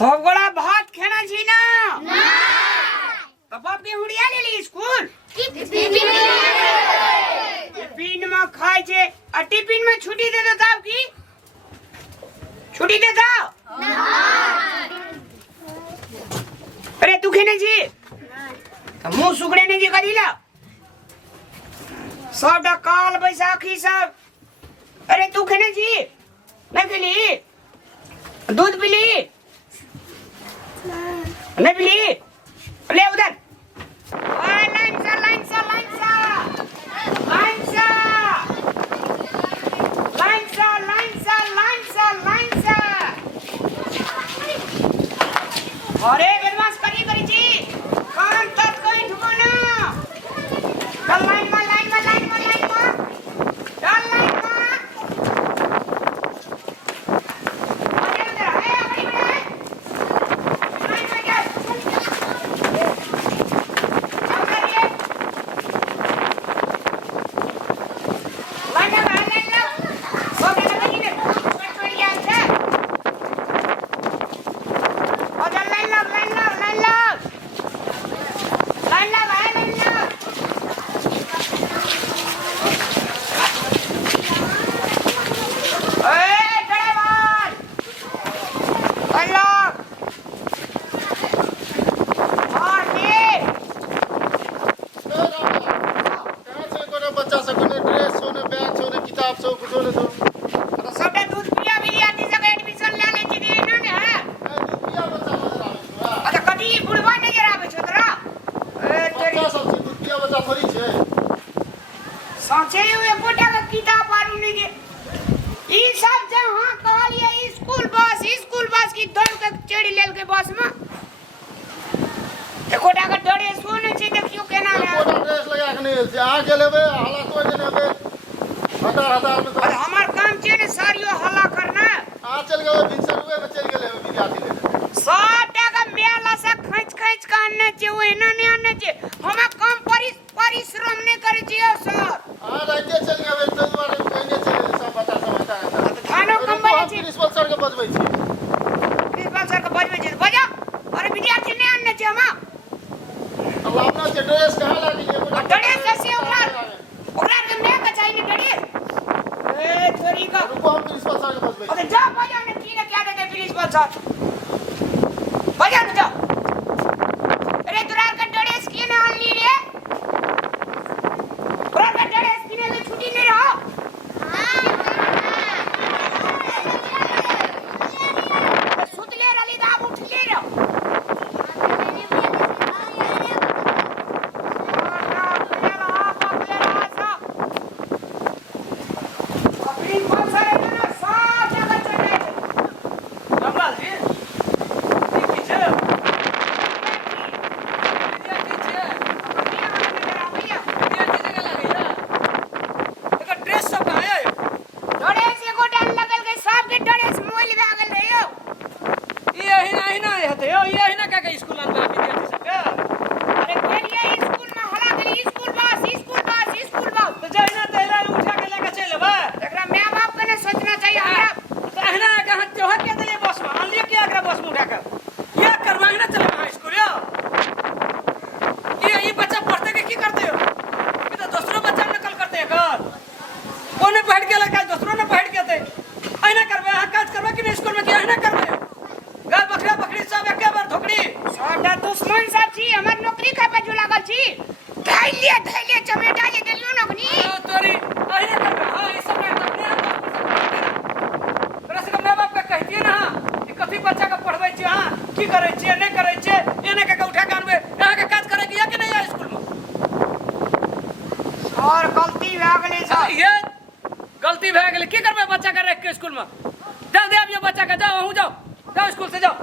सब गोड़ा भात खाना छी ना तो बाप के हुड़िया ले ली स्कूल टिफिन में खाए छे आ टिफिन में छुट्टी दे दो तब की छुट्टी दे दो अरे तू खेने छी तो मुंह सुगड़े ने जी करी ला सब काल बैसाखी सब अरे तू खेने छी नहीं पीली दूध पीली नहीं पीली ले उधर लाइन सा लाइन सा लाइन सा लाइन सा लाइन सा लाइन सा लाइन सा लाइन सा अरे बदमाश करी करी जी कान तक कोई ठुको ना चल लाइन में लाइन में लाइन में लाइन में चल लाइन में अरे उधर है अपनी में लाइन में क्या अब करिए लाइन में लाइन लो वो क्या करेगी ने छोड़ दिया है और चल लाइन लो लाइन लो लाइन लो लाइन लो भाई लाइन लो हमार काम छे ने सारियो हल्ला करना आ चल गए भिनसर हुए में चल गए विद्यार्थी ले सब टाका मेला से खच खच के आने छे ओहिना ने आने छे हम कम परिश्रम ने करे छियो सर आ राइते चल गए तो दुआरे कहने चले सब बता थानो कम बने छे प्रिंसिपल सर के बजबै छी प्रिंसिपल सर के बजबै छी बजा अरे विद्यार्थी ने आने छे हम अब अपना के ड्रेस कहां लागी है ड्रेस से ओकरा के मैं के चाहिए ड्रेस ए छोरी का रुको हम प्रिंसिपल सर के बजबै अरे जा बजा ने की ने क्या देते प्रिंसिपल सर बजा ने जा अरे दुरार का ड्रेस की ने आनली रे दुरार का ड्रेस की ने छुट्टी नहीं रहो हां सुतले रली दाब उठले रहो गलती भए गेलै की करबै बच्चा के रख के स्कूल में जाओ दे आबियो बच्चा के जाओ अहूँ जाओ स्कूल से जाओ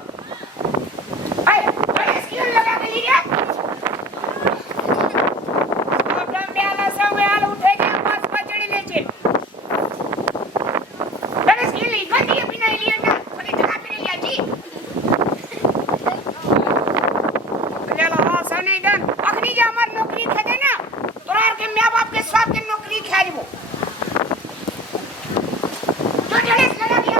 अरे स्कूल लगा के लिए प्रॉब्लम में आला सब आल उठे के पास पचड़ ले छे अरे स्कूल ली गलती भी नहीं लिया ना अरे जगह पे लिया जी ले ला हां सने दन अखनी जे हमर नौकरी खदे ना तोरा के माय बाप के सब के नौकरी खा लेबो तो ड्रेस लगा दिया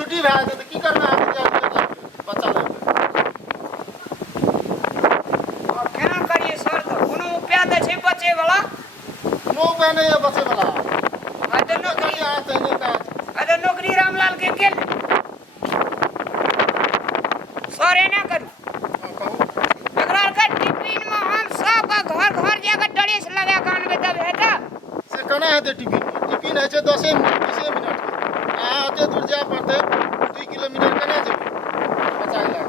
छुट्टी भए जेतै तऽ की करबै अहाँ के बच्चा लग अब क्या करिए सर तो कोनो उपाय दे छै बचे वाला कोनो उपाय नहीं है बचे वाला अरे नौकरी अरे नौकरी रामलाल के गेल सर एना करू एकरा के टिफिन में हम सब घर घर जाकर ड्रेस लगा के आनबे तब हेता से केना हेतै टिफिन है छै 10 मिनट 20 मिनट के अहाँ एते दूर जाय पड़तै 2 किलोमीटर केना जेबै बच्चा लग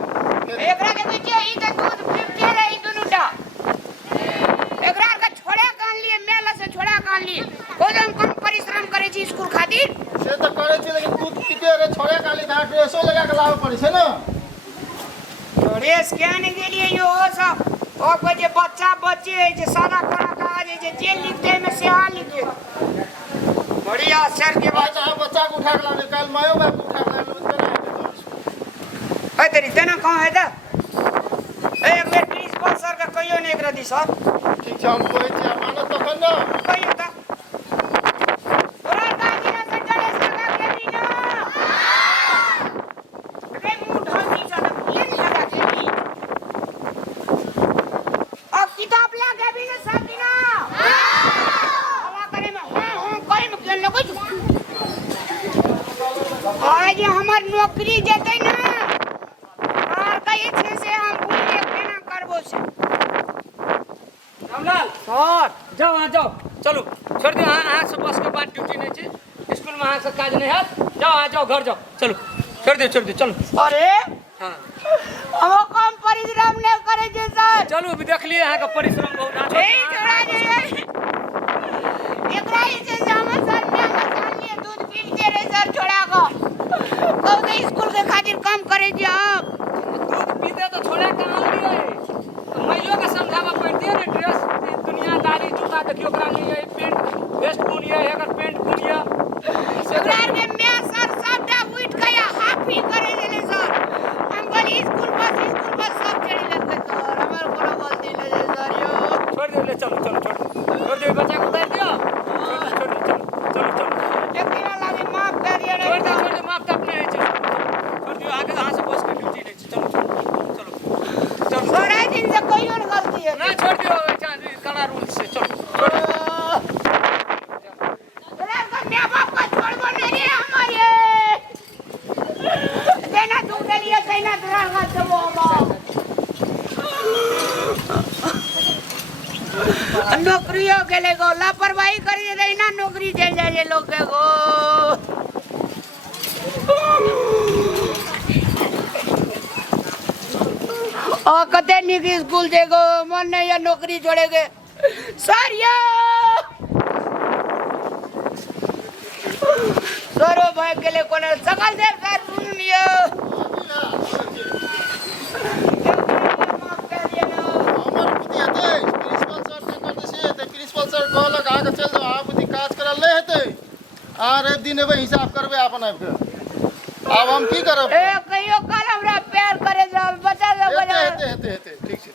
एकरा के देखिए ई त दूध पीते रही दुनुटा एकरा के छोड़ा कान लिए मेला से छोड़ा कान लिए एकदम कम परिश्रम करे छी स्कूल खातिर से तऽ करै छी लेकिन दूध पीते रे छोड़े काली धा ड्रेसो लगा के लाबे पड़ै छै ना ड्रेस क्या नहीं देलिए यो सब ओ को जे बच्चा बच्चे है जे सादा कोना कागज है जे लिखते में से आ लिखे बड़ी आश्चर्य के बात अहाँ बच्चा के उठा के लाबे काल मायो बाप के उठा के लाबे तऽ केना हेतै है तेरी तना कहां है दा ए एक बेर प्रिंसिपल सर का कहियो नहीं एकरा दी सर ठीक छै हम कहै छी मानत तखन ना कहियो ता तोरा काजी ना से ड्रेस लगा के भी ना रे मुंह ढंगी सा ये नहीं लगा के भी अब किताब लगा भी ना साथी ना हवा करे में हां कोई में के लगो आज हमार नौकरी जेतै ना और कहे छे से हम भूले केना करबो से रामलाल सर जाओ वहाँ जाओ चलो छोड़ दियो अहाँ से बस के बाद ड्यूटी नहीं छै स्कूल में अहाँ से काज नहीं हैत जाओ अहाँ जाओ घर जाओ चलो छोड़ दियो चलो अरे हाँ हम कम परिश्रम नहीं करे छे सर चलो भी देख लिए अहाँ का परिश्रम बहुत ए छोड़ा दे एकरा ही से जामा सर में मसाल लिए दूध पीते रे सर छोड़ा को कब के स्कूल के खातिर काम करे छी आप दूध पीते तो छोड़े कहाँ लिए मैयो के समझावा पड़ती है ना ड्रेस दुनियादारी जूता देखियो ओकरा नहीं है पेंट वेस्ट कोन है एकर पेंट कोन है एकरा के मैं सर सबटा उठ के हाफ ही करे देले सर हम बोली स्कूल बस सब चढ़ी लगबे सर हमर कोनो गलती नहीं है सर यो छोड़ दियो ले चलो छोड़ दियो बच्चा को उतार दियो छोड़ दियो चलो जब लागे माफ कर दिया छोड़ नहीं दियो माफ तो अपने है छोड़ दियो आगे यहाँ से बस की ड्यूटी नहीं चलो सर आई दिन से कोई और गलती है ना छोड़ दियो कड़ा रूल से चलो छोड़ दियो मैं बाप का छोड़बो नहीं रे हमारे देना तू के लिए देना दुरागा देबो हम नौकरियों के ले गो लापरवाही करी रही ना नौकरी चल जाए लोग के गो और कते निकी स्कूल देगो मन नहीं या नौकरी छोड़ेगे सर यो सरो भाई के लिए कोने सकल देव सर सुन लियो माफ कर दिया ना हमर बुद्धि हेतै प्रिंसिपल सर से कर दै छै तऽ प्रिंसिपल सर कहलक अहाँ के चल जाओ अहाँ बुद्धि काज करल नहीं हेतै अहाँ रवि दिन एबै हिसाब करबै अपन आबि के आब हम की करब ए कहियो काल हमरा प्यार करे जा बच्चा सब हेतै ठीक छै